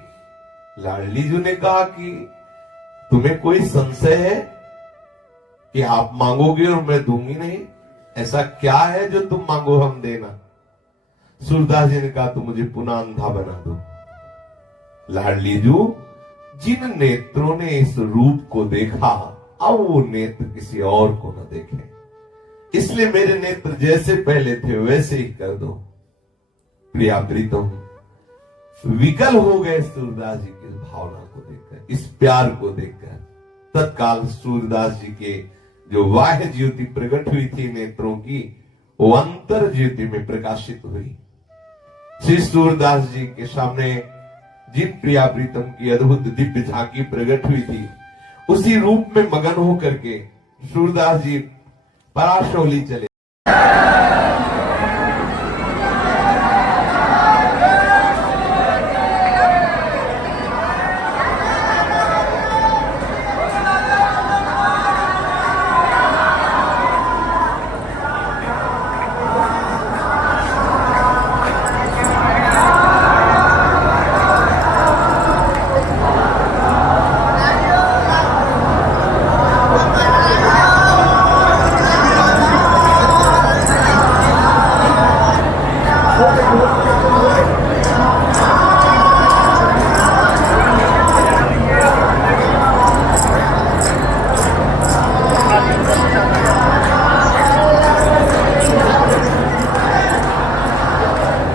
लाडली जी ने कहा कि तुम्हें कोई संशय है कि आप मांगोगे और मैं दूंगी नहीं? ऐसा क्या है जो तुम मांगो हम देना? सूरदास जी ने कहा तो मुझे पुनः अंधा बना दो। लाडली जू, जिन नेत्रों ने इस रूप को देखा अब वो नेत्र किसी और को न देखे, इसलिए मेरे नेत्र जैसे पहले थे वैसे ही कर दो। प्रिया प्रीतम विकल हो गए सूरदास जी की भावना को देखकर, इस प्यार को देखकर। तत्काल सूरदास जी के जो बाह्य ज्योति प्रकट हुई थी नेत्रों की, वो अंतर ज्योति में प्रकाशित हुई। श्री सूरदास जी के सामने जिन प्रिया प्रीतम की अद्भुत दिव्य झांकी प्रकट हुई थी, उसी रूप में मगन होकर के सूरदास जी पराशौली चले।